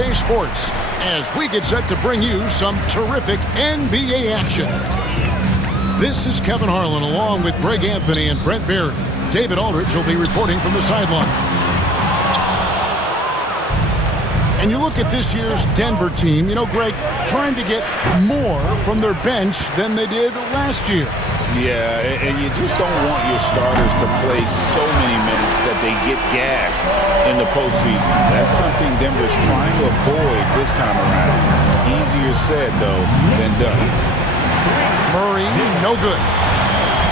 2K Sports as we get set to bring you some terrific NBA action. This is Kevin Harlan along with Greg Anthony and Brent Barry. David Aldridge will be reporting from the sidelines. And you look at this year's Denver team, you know, Greg, trying to get more from their bench than they did last year. Yeah, and you just don't want your starters to play so many minutes that they get gassed in the postseason. That's something Denver's trying to avoid this time around. Easier said, though, than done. Murray, no good.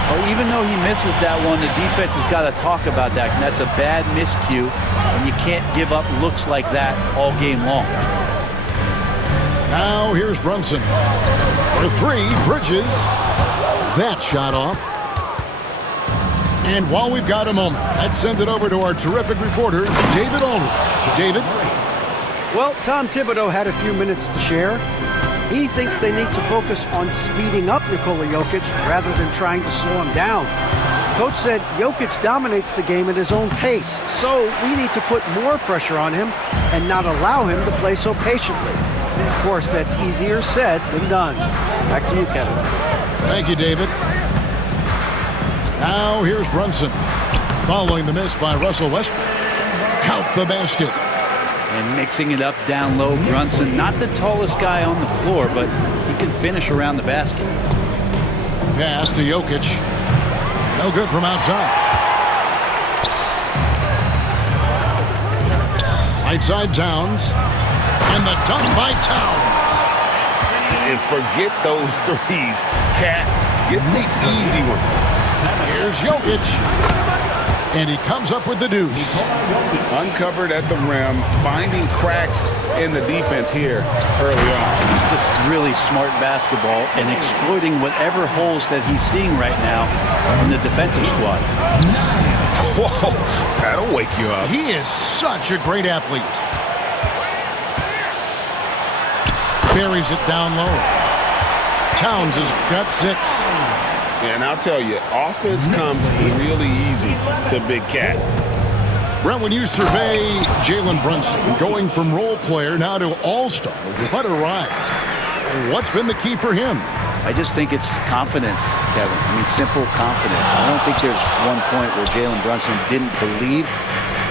Well, even though he misses that one, the defense has got to talk about that. And that's a bad miscue, and you can't give up looks like that all game long. Now here's Brunson. For three, Bridges. That shot off. And while we've got a moment, let's send it over to our terrific reporter, David Aldridge. David? Well, Tom Thibodeau had a few minutes to share. He thinks they need to focus on speeding up Nikola Jokic rather than trying to slow him down. Coach said Jokic dominates the game at his own pace, so we need to put more pressure on him and not allow him to play so patiently. Of course, that's easier said than done. Back to you, Kevin. Thank you, David. Now here's Brunson. Following the miss by Russell Westbrook. Count the basket. And mixing it up down low, Brunson, not the tallest guy on the floor, but he can finish around the basket. Pass to Jokic. No good from outside. Right side Towns. And the dunk by Towns. And forget those threes. Cat, get the easy one. Here's Jokic. And he comes up with the deuce. Uncovered at the rim, finding cracks in the defense here early on. Just really smart basketball and exploiting whatever holes that he's seeing right now in the defensive squad. Whoa, that'll wake you up. He is such a great athlete. Buries it down low. Towns has got 6. And I'll tell you, offense comes really easy to Big Cat. Brent, when you survey Jalen Brunson, going from role player now to all-star, what a rise. What's been the key for him? I just think it's confidence, Kevin. I mean, simple confidence. I don't think there's one point where Jalen Brunson didn't believe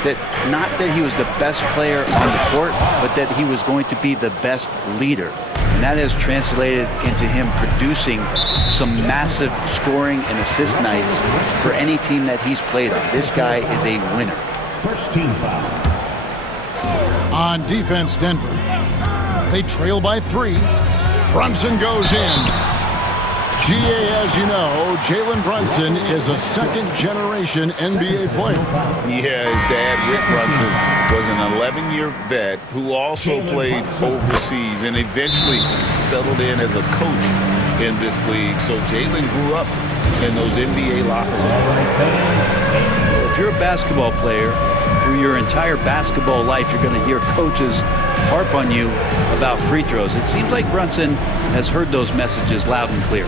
that, not that he was the best player on the court, but that he was going to be the best leader. And that has translated into him producing some massive scoring and assist nights for any team that he's played on. This guy is a winner. First team foul. On defense, Denver. They trail by 3. Brunson goes in. GA, as you know, Jalen Brunson is a second-generation NBA player. Yeah, his dad, Rick Brunson, was an 11-year vet who also played overseas and eventually settled in as a coach in this league. So Jalen grew up in those NBA locker rooms. If you're a basketball player, through your entire basketball life, you're going to hear coaches harp on you about free throws. It seems like Brunson has heard those messages loud and clear.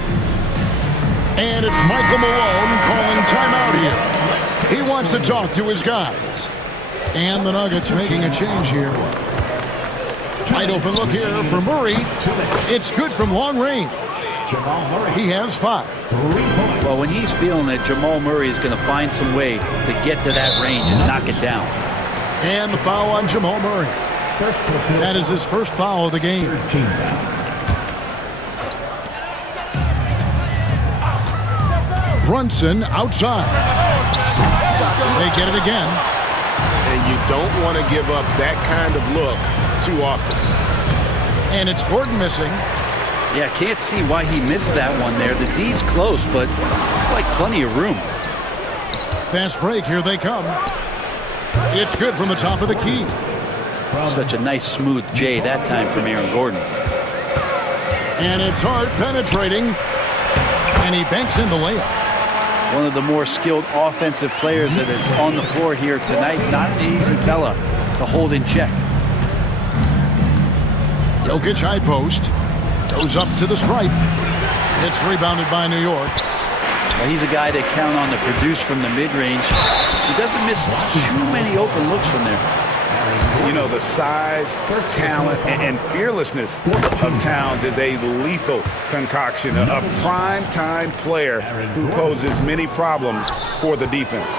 And it's Michael Malone calling timeout here. He wants to talk to his guys. And the Nuggets making a change here. Wide open look here for Murray. It's good from long range. He has 5. Well, when he's feeling it, Jamal Murray is going to find some way to get to that range and knock it down. And the foul on Jamal Murray. That is his first foul of the game. Brunson outside. They get it again. And you don't want to give up that kind of look too often. And it's Gordon missing. Yeah, can't see why he missed that one there. The D's close, but like plenty of room. Fast break, here they come. It's good from the top of the key. Such a nice smooth J that time from Aaron Gordon. And it's hard penetrating. And he banks in the layup. One of the more skilled offensive players that is on the floor here tonight. Not an easy fella to hold in check. Jokic high post. Goes up to the stripe. It's rebounded by New York. Well, he's a guy they count on to produce from the mid-range. He doesn't miss too many open looks from there. You know, the size, talent, and fearlessness of Towns is a lethal concoction, a prime-time player who poses many problems for the defense.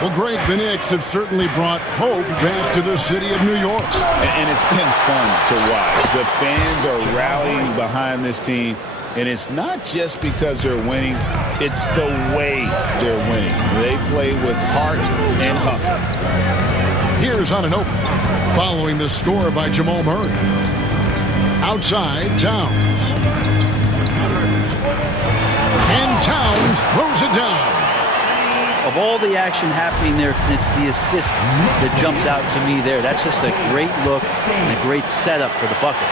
Well, Greg, the Knicks have certainly brought hope back to the city of New York. And it's been fun to watch. The fans are rallying behind this team, and it's not just because they're winning, it's the way they're winning. They play with heart and hustle. Here's on an open, following the score by Jamal Murray. Outside, Towns. And Towns throws it down. Of all the action happening there, it's the assist that jumps out to me there. That's just a great look and a great setup for the bucket.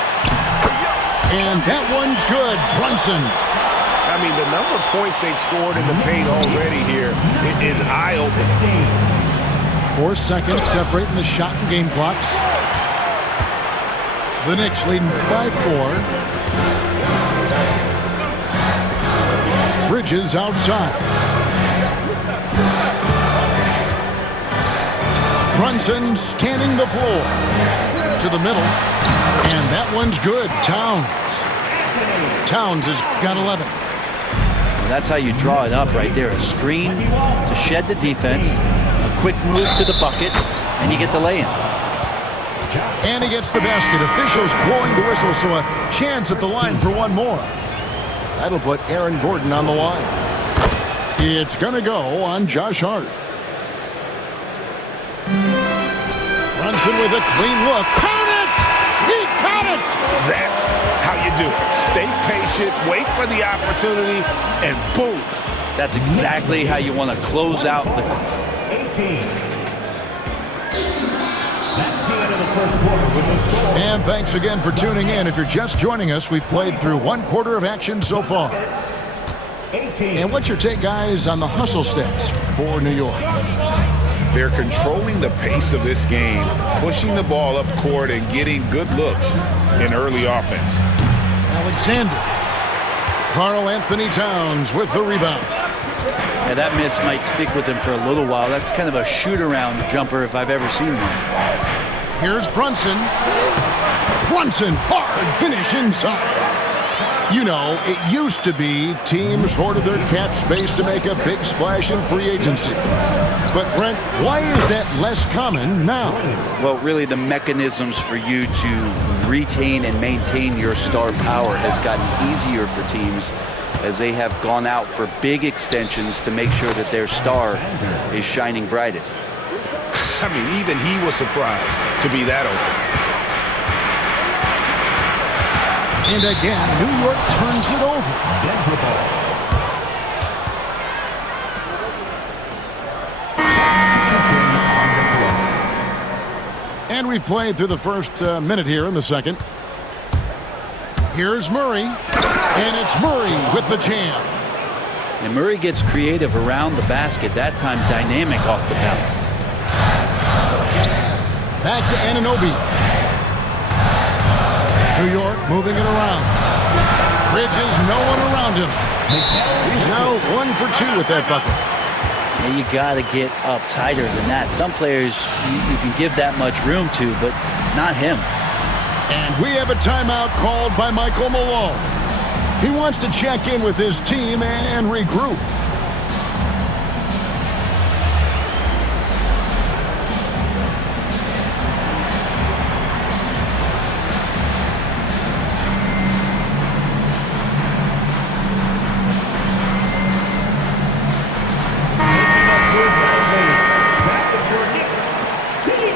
And that one's good. Brunson. I mean, the number of points they've scored in the paint already here is eye-opening. 4 seconds separating the shot and game clocks. The Knicks leading by 4. Bridges outside. Brunson scanning the floor. To the middle. And that one's good. Towns has got 11. That's how you draw it up right there. A screen to shed the defense, a quick move to the bucket, and you get the lay-in. And he gets the basket. Officials blowing the whistle, so a chance at the line for one more. That'll put Aaron Gordon on the line. It's going to go on Josh Hart. Brunson with a clean look. Count it! He caught it! That's how you do it. Stay patient, wait for the opportunity, and boom. That's exactly how you want to close out the... 18. That's the end of the first quarter with the score. And thanks again for tuning in. If you're just joining us, we've played through 1 quarter of action so far. 18. And what's your take, guys, on the hustle stats for New York? They're controlling the pace of this game, pushing the ball up court and getting good looks in early offense. Alexander. Karl Anthony Towns with the rebound. Yeah, that miss might stick with him for a little while. That's kind of a shoot-around jumper if I've ever seen one. Here's Brunson. Brunson, hard finish inside. You know, it used to be teams hoarded their cap space to make a big splash in free agency. But, Brent, why is that less common now? Well, really, the mechanisms for you to retain and maintain your star power has gotten easier for teams as they have gone out for big extensions to make sure that their star is shining brightest. I mean, even he was surprised to be that open. And again, New York turns it over. Denver ball. And we've played through the first minute here in the second. Here's Murray. And it's Murray with the jam. And Murray gets creative around the basket, that time dynamic off the bounce. Back to Anunoby. New York moving it around. Bridges, no one around him. He's now 1 for 2 with that bucket. And you got to get up tighter than that. Some players you can give that much room to, but not him. And we have a timeout called by Michael Malone. He wants to check in with his team and regroup.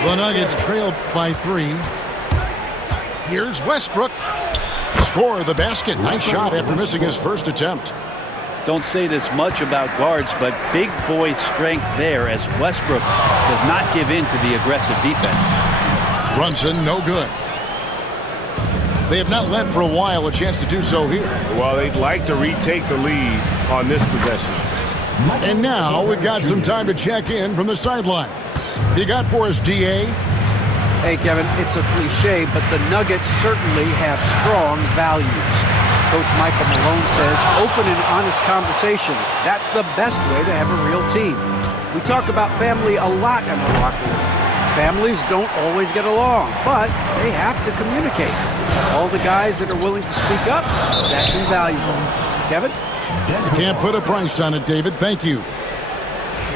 The Nuggets trailed by 3. Here's Westbrook. Score the basket. Nice shot after missing his first attempt. Don't say this much about guards, but big boy strength there as Westbrook does not give in to the aggressive defense. Brunson, no good. They have not led for a while, a chance to do so here. Well, they'd like to retake the lead on this possession. And now we've got some time to check in from the sideline. You got for us, D.A.? Hey, Kevin, it's a cliche, but the Nuggets certainly have strong values. Coach Michael Malone says open and honest conversation. That's the best way to have a real team. We talk about family a lot in the locker room. Families don't always get along, but they have to communicate. All the guys that are willing to speak up, that's invaluable. Kevin? Can't put a price on it, David. Thank you.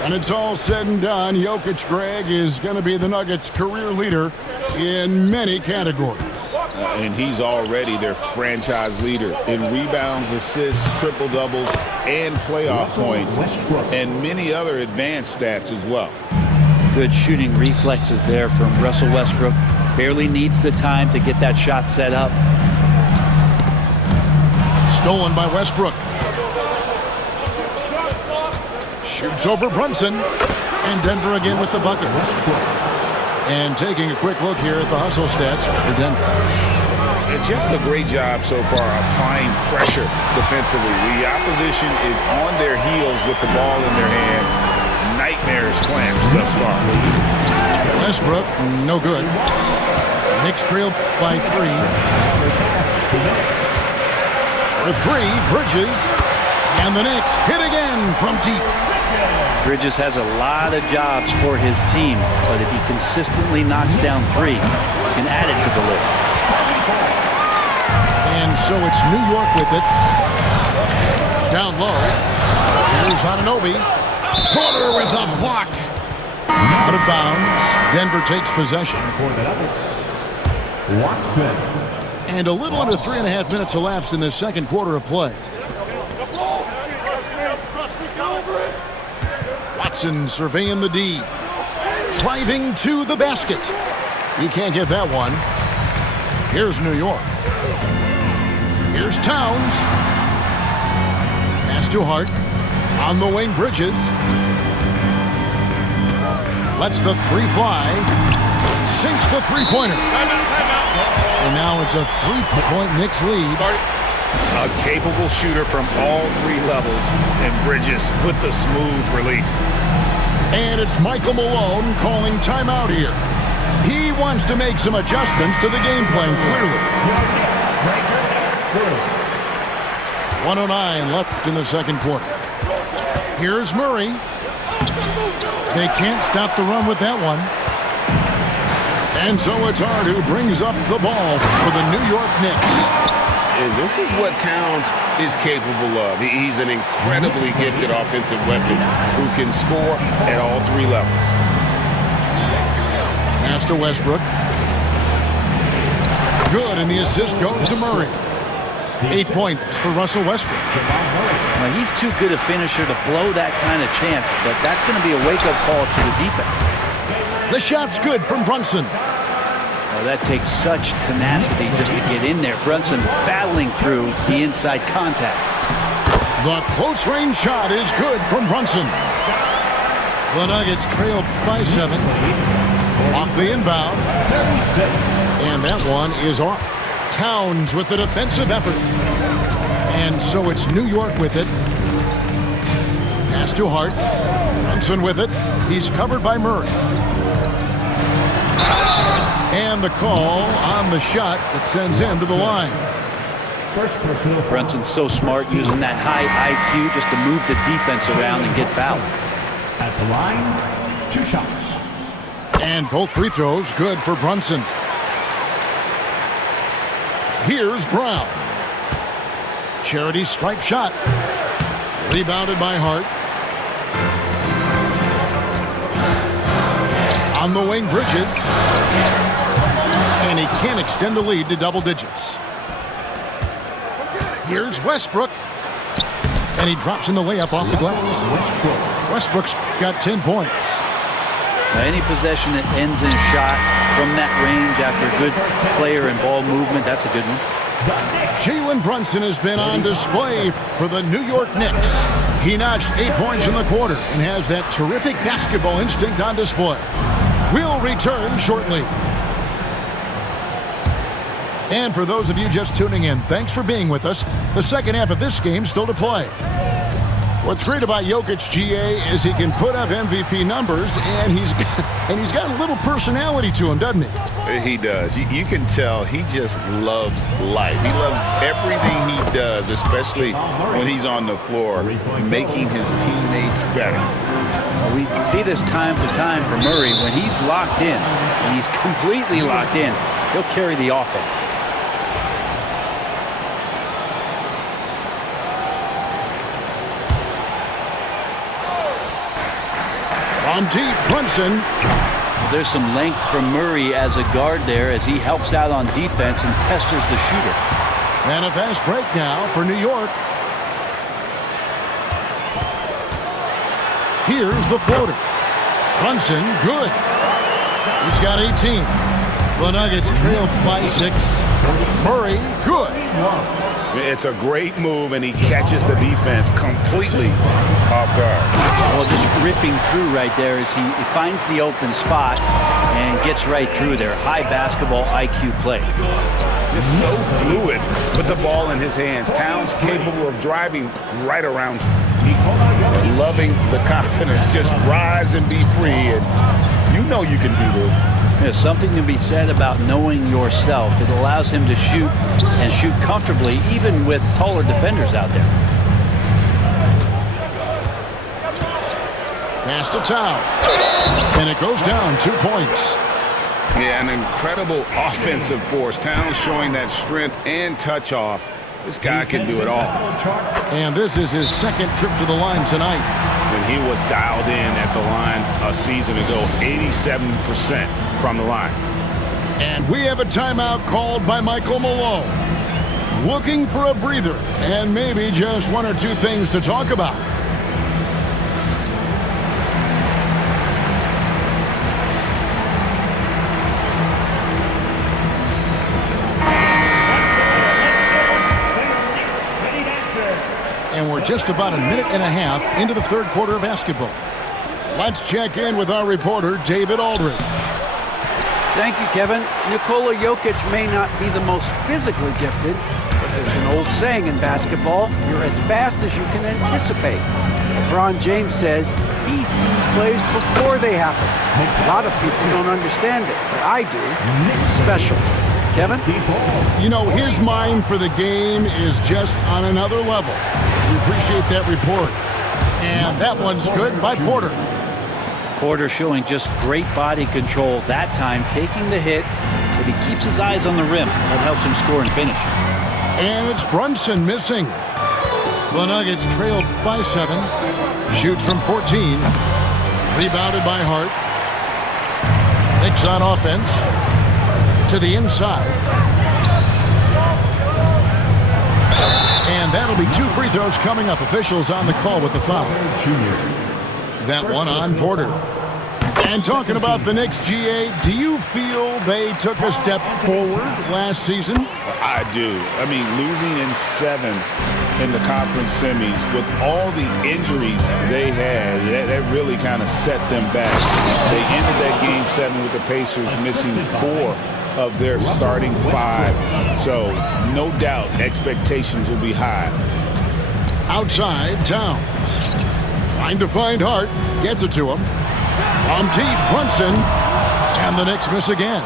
When it's all said and done, Jokic, Greg, is going to be the Nuggets' career leader in many categories. And he's already their franchise leader in rebounds, assists, triple-doubles, and playoff points, and many other advanced stats as well. Good shooting reflexes there from Russell Westbrook. Barely needs the time to get that shot set up. Stolen by Westbrook. Shoots over Brunson. And Denver again with the bucket. And taking a quick look here at the hustle stats for Denver. And just a great job so far applying pressure defensively. The opposition is on their heels with the ball in their hand. Nightmares clamps thus far. Westbrook, no good. Knicks trail by 3. For 3, Bridges. And the Knicks hit again from deep. Bridges has a lot of jobs for his team, but if he consistently knocks down 3, you can add it to the list. And so it's New York with it. Down low. Here's Anunoby. Porter with a block. Out of bounds. Denver takes possession. For the Nuggets, Watson. And a little under 3.5 minutes elapsed in this second quarter of play. Watson surveying the D. Driving to the basket. He can't get that one. Here's New York. Here's Towns. Pass to Hart. On the wing, Bridges. Lets the 3 fly. Sinks the three-pointer. And now it's a 3-point Knicks lead. A capable shooter from all 3 levels, and Bridges with the smooth release. And it's Michael Malone calling timeout here. He wants to make some adjustments to the game plan, clearly. 1:09 left in the second quarter. Here's Murray. They can't stop the run with that one. And so it's Hart who brings up the ball for the New York Knicks. And this is what Towns is capable of. He's an incredibly gifted offensive weapon who can score at all 3 levels. Pass to Westbrook. Good, and the assist goes to Murray. 8 points for Russell Westbrook. Now, he's too good a finisher to blow that kind of chance, but that's going to be a wake-up call to the defense. The shot's good from Brunson. Oh, that takes such tenacity just to get in there. Brunson battling through the inside contact. The close-range shot is good from Brunson. The Nuggets trail by 7. Off the inbound. And that one is off. Towns with the defensive effort. And so it's New York with it. Pass to Hart. Brunson with it. He's covered by Murray. And the call on the shot that sends him to the line. Brunson's so smart using that high IQ just to move the defense around and get fouled. At the line, 2 shots. And both free throws good for Brunson. Here's Brown. Charity stripe shot. Rebounded by Hart. On the wing, Bridges. And he can't extend the lead to double digits. Here's Westbrook. And he drops in the layup off the glass. Westbrook's got 10 points. Now, any possession that ends in a shot from that range after good player and ball movement, that's a good one. Jalen Brunson has been on display for the New York Knicks. He notched 8 points in the quarter and has that terrific basketball instinct on display. We'll return shortly. And for those of you just tuning in, thanks for being with us. The second half of this game still to play. What's great about Jokic, GA, is he can put up MVP numbers, and he's got a little personality to him, doesn't he? He does. You can tell he just loves life. He loves everything he does, especially when he's on the floor, making his teammates better. Well, we see this time to time for Murray. When he's locked in, and he's completely locked in, he'll carry the offense. On deep, Brunson. There's some length from Murray as a guard there as he helps out on defense and pesters the shooter. And a fast break now for New York. Here's the floater. Brunson, good. He's got 18. The Nuggets trail by 6. Murray, good. It's a great move, and he catches the defense completely off guard. Well, just ripping through right there as he finds the open spot and gets right through there. High basketball IQ play. Just so fluid with the ball in his hands. Towns capable of driving right around. Loving the confidence. Just rise and be free, and you know you can do this. There's something to be said about knowing yourself. It allows him to shoot and shoot comfortably, even with taller defenders out there. Pass to Town. And it goes down 2 points. Yeah, an incredible offensive force. Towns showing that strength and touch off. This guy can do it all. And this is his second trip to the line tonight. When he was dialed in at the line a season ago, 87% from the line. And we have a timeout called by Michael Malone. Looking for a breather and maybe just one or two things to talk about. And we're just about a minute and a half into the third quarter of basketball. Let's check in with our reporter, David Aldridge. Thank you, Kevin. Nikola Jokic may not be the most physically gifted, but there's an old saying in basketball, you're as fast as you can anticipate. LeBron James says he sees plays before they happen. A lot of people don't understand it, but I do. It's special. Kevin? You know, his mind for the game is just on another level. We appreciate that report. And that one's good by Porter. Porter showing just great body control that time, taking the hit, but he keeps his eyes on the rim. That helps him score and finish. And it's Brunson missing. The Nuggets trailed by 7. Shoots from 14. Rebounded by Hart. Knicks on offense. To the inside. And that'll be 2 free throws coming up. Officials on the call with the foul. That one on Porter. And talking about the Knicks, GA, do you feel they took a step forward last season? I do. I mean, losing in 7 in the conference semis with all the injuries they had, that really kind of set them back. They ended that game 7 with the Pacers missing 4 of their starting 5. So, no doubt, expectations will be high. Outside, Towns. Trying to find Hart. Gets it to him. On deep, Brunson. And the Knicks miss again.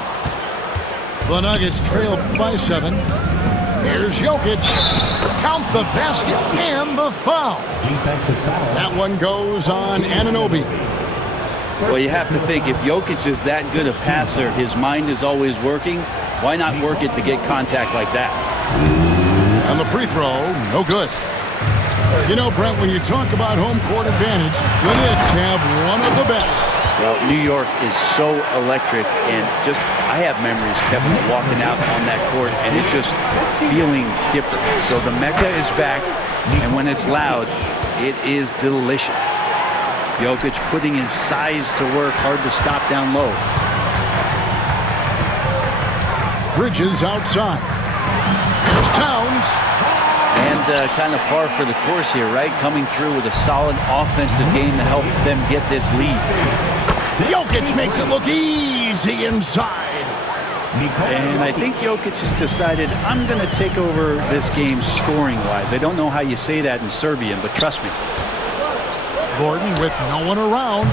The Nuggets trail by 7. Here's Jokic. Count the basket and the foul. Defensive foul. That one goes on Anunoby. Well, you have to think if Jokic is that good a passer, his mind is always working. Why not work it to get contact like that? And the free throw, no good. You know, Brent, when you talk about home court advantage, the Knicks have one of the best. Well, New York is so electric, and just, I have memories, Kevin, of walking out on that court, and it just feeling different. So the Mecca is back, and when it's loud, it is delicious. Jokic putting his size to work, hard to stop down low. Bridges outside. Here's Towns. And kind of par for the course here, right? Coming through with a solid offensive game to help them get this lead. Jokic makes it look easy inside. And I think Jokic has decided, I'm going to take over this game scoring-wise. I don't know how you say that in Serbian, but trust me. Gordon with no one around.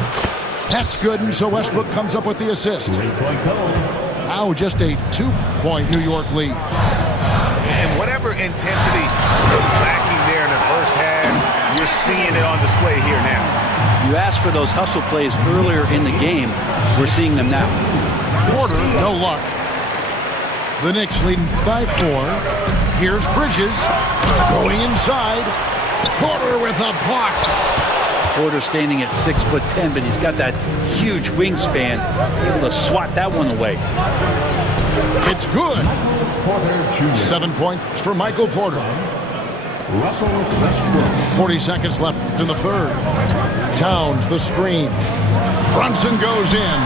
That's good, and so Westbrook comes up with the assist. Now just a 2-point New York lead. And whatever intensity was lacking there in the first half, you're seeing it on display here now. You asked for those hustle plays earlier in the game. We're seeing them now. Porter, no luck. The Knicks leading by 4. Here's Bridges going inside. Porter with a block. Porter standing at 6'10", but he's got that huge wingspan, able to swat that one away. It's good. 7 points for Michael Porter. Russell Westbrook. 40 seconds left in the third. Towns the screen. Brunson goes in,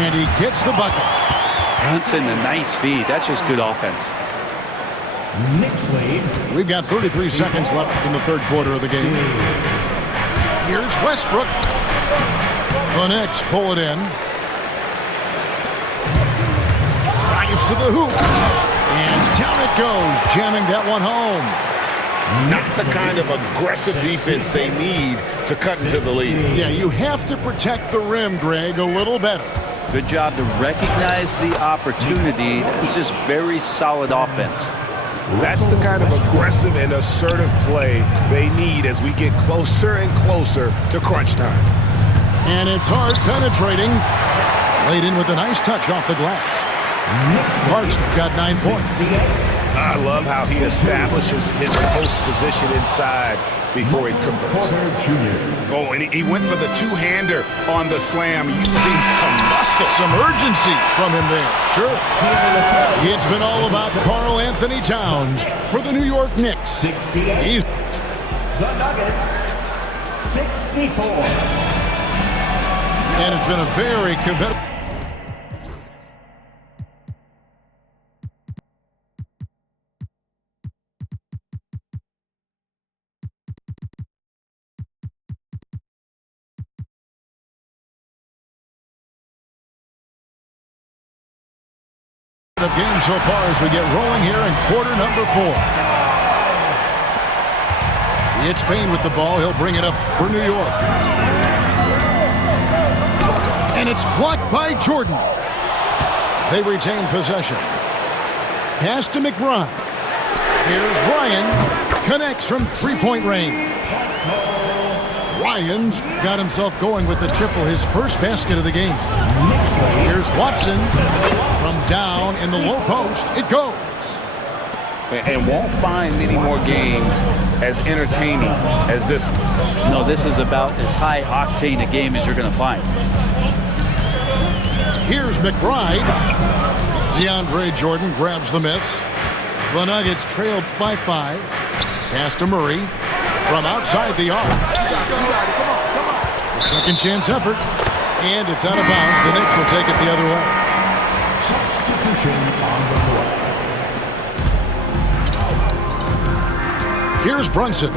and he gets the bucket. Brunson, a nice feed. That's just good offense. Knicks lead. We've got 33 seconds left in the third quarter of the game. Here's Westbrook. The Knicks pull it in. Drives to the hoop. And down it goes, jamming that one home. Not the kind of aggressive defense they need to cut into the lead. Yeah, you have to protect the rim, Greg, a little better. Good job to recognize the opportunity. That's just very solid offense. That's the kind of aggressive and assertive play they need as we get closer and closer to crunch time. And it's hard penetrating. Laid in with a nice touch off the glass. Hart's got 9 points. I love how he establishes his post position inside before he converts. Oh, and he went for the two-hander on the slam using some muscle. Some urgency from him there. Sure. It's been all about Karl Anthony Towns for the New York Knicks. He's The Nuggets, 64. And it's been a very competitive. Of game so far as we get rolling here in quarter number 4. It's Payne with the ball. He'll bring it up for New York. And it's blocked by Jordan. They retain possession. Pass to McBride. Here's Ryan. Connects from three-point range. Ryan's got himself going with the triple, his first basket of the game. Here's Watson. From down in the low post, it goes. And won't find many more games as entertaining as this one. No, this is about as high octane a game as you're going to find. Here's McBride. DeAndre Jordan grabs the miss. The Nuggets trailed by 5. Pass to Murray from outside the arc. Second chance effort. And it's out of bounds. The Knicks will take it the other way. Substitution on the court. Here's Brunson.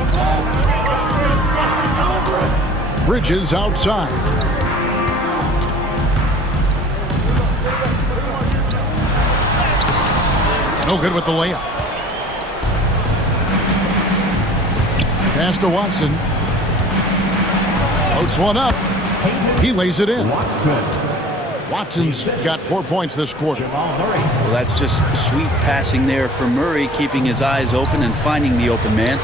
Bridges outside. No good with the layup. Pass to Watson. Floats one up. He lays it in. Watson's got 4 points this quarter. Well, that's just sweet passing there for Murray, keeping his eyes open and finding the open man.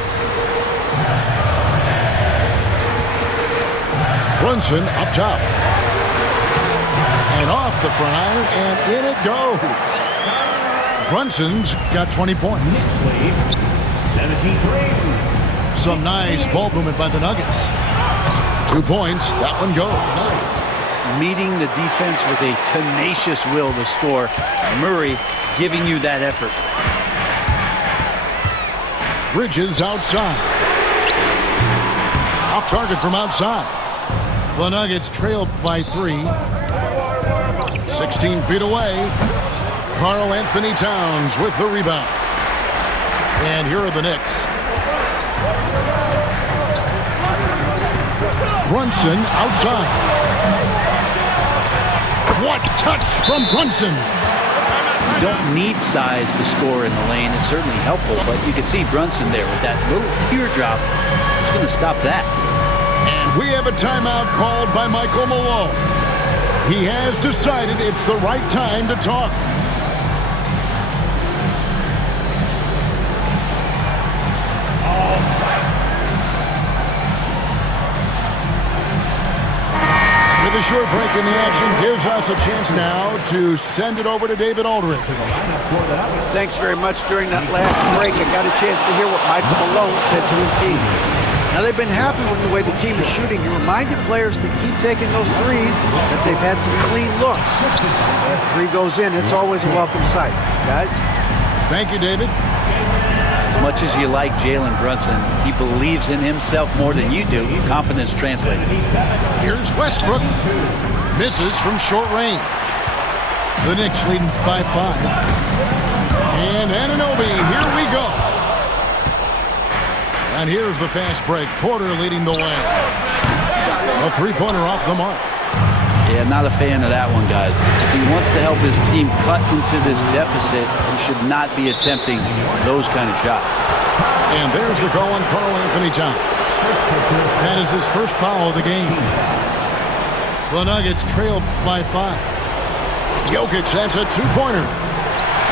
Brunson up top. And off the front iron, and in it goes. Brunson's got 20 points. 73. Some nice ball movement by the Nuggets. 2 points, that one goes. Meeting the defense with a tenacious will to score. Murray giving you that effort. Bridges outside. Off target from outside. The Nuggets trailed by 3. 16 feet away. Karl Anthony Towns with the rebound. And here are the Knicks. Brunson outside. What touch from Brunson. You don't need size to score in the lane. It's certainly helpful, but you can see Brunson there with that little teardrop. He's going to stop that. And we have a timeout called by Michael Malone. He has decided it's the right time to talk. short break in the action gives us a chance now to send it over to David Aldridge. Thanks very much. During that last break, I got a chance to hear what Michael Malone said to his team. Now, they've been happy with the way the team is shooting. He reminded players to keep taking those threes, that they've had some clean looks. That three goes in, it's always a welcome sight. Guys? Thank you, David. As much as you like Jalen Brunson, he believes in himself more than you do. Confidence translated. Here's Westbrook. Misses from short range. The Knicks leading by 5. And Anunoby, here we go. And here's the fast break. Porter leading the way. A three-pointer off the mark. Yeah, not a fan of that one, guys. If he wants to help his team cut into this deficit, he should not be attempting those kind of shots. And there's the call on Karl Anthony Towns. That is his first foul of the game. The Nuggets trail by 5. Jokic, that's a two-pointer.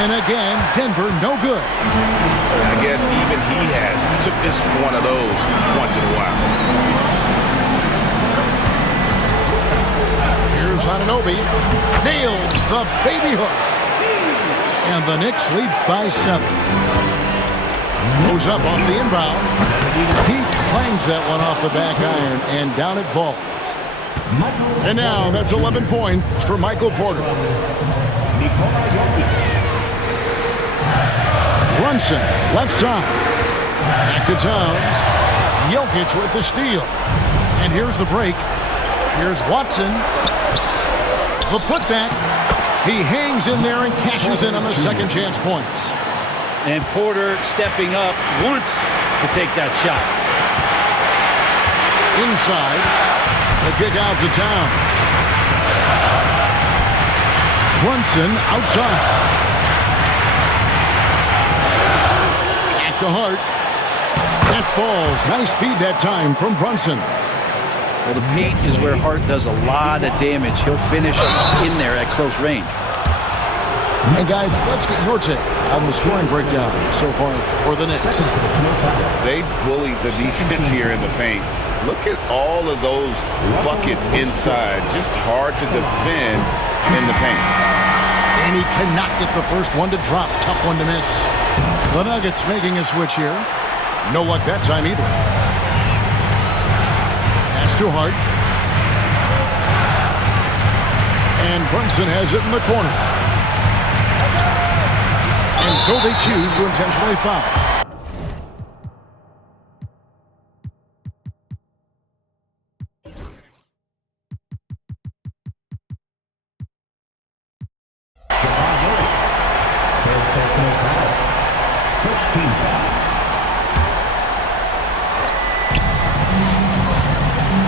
And again, Denver, no good. I guess even he has to miss one of those once in a while. Here's Anunoby. Nails the baby hook. And the Knicks lead by 7. Goes up off the inbound. He clangs that one off the back iron, and down it falls. And now that's 11 points for Michael Porter. Brunson, left side. Back to Towns. Jokic with the steal. And here's the break. Here's Watson. The putback. He hangs in there and cashes in on the second chance points. And Porter stepping up wants to take that shot. Inside. The kick out to Towns. Brunson outside. To Hart. That falls. Nice speed that time from Brunson. Well, the paint is where Hart does a lot of damage. He'll finish in there at close range. And guys, let's get your take on the scoring breakdown so far for the Knicks. They bullied the defense here in the paint. Look at all of those buckets inside. Just hard to defend in the paint. And he cannot get the first one to drop. Tough one to miss. The Nuggets making a switch here. No luck that time either. Pass to Hart. And Brunson has it in the corner. And so they choose to intentionally foul.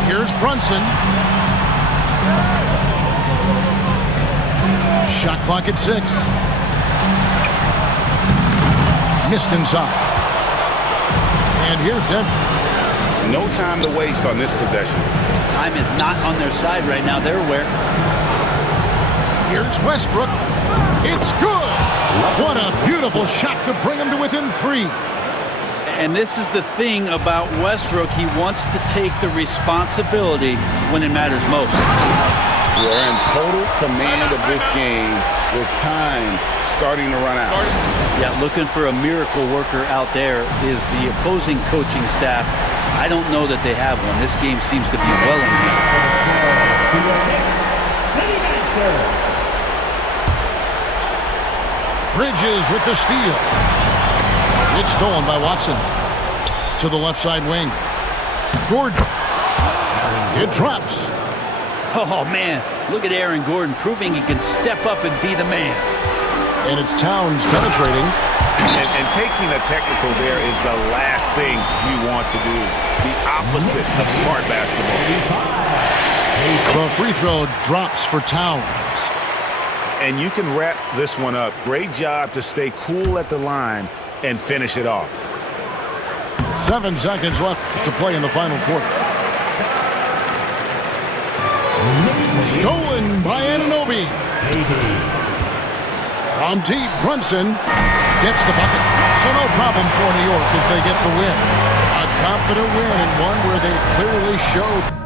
Here's Brunson. Shot clock at 6. Missed inside. And here's Denver. No time to waste on this possession. Time is not on their side right now. They're aware. Here's Westbrook. It's good. What a beautiful shot to bring him to within 3. And this is the thing about Westbrook. He wants to take the responsibility when it matters most. We're in total command of this game with time starting to run out. Yeah, looking for a miracle worker out there is the opposing coaching staff. I don't know that they have one. This game seems to be well in hand. Bridges with the steal. It's stolen by Watson. To the left side wing. Gordon. It drops. Oh, man. Look at Aaron Gordon proving he can step up and be the man. And it's Towns penetrating. And taking a technical there is the last thing you want to do. The opposite of smart basketball. The free throw drops for Towns. And you can wrap this one up. Great job to stay cool at the line and finish it off. 7 seconds left to play in the final quarter. Stolen by Anunoby. From deep, Brunson gets the bucket. So no problem for New York as they get the win. A confident win and one where they clearly showed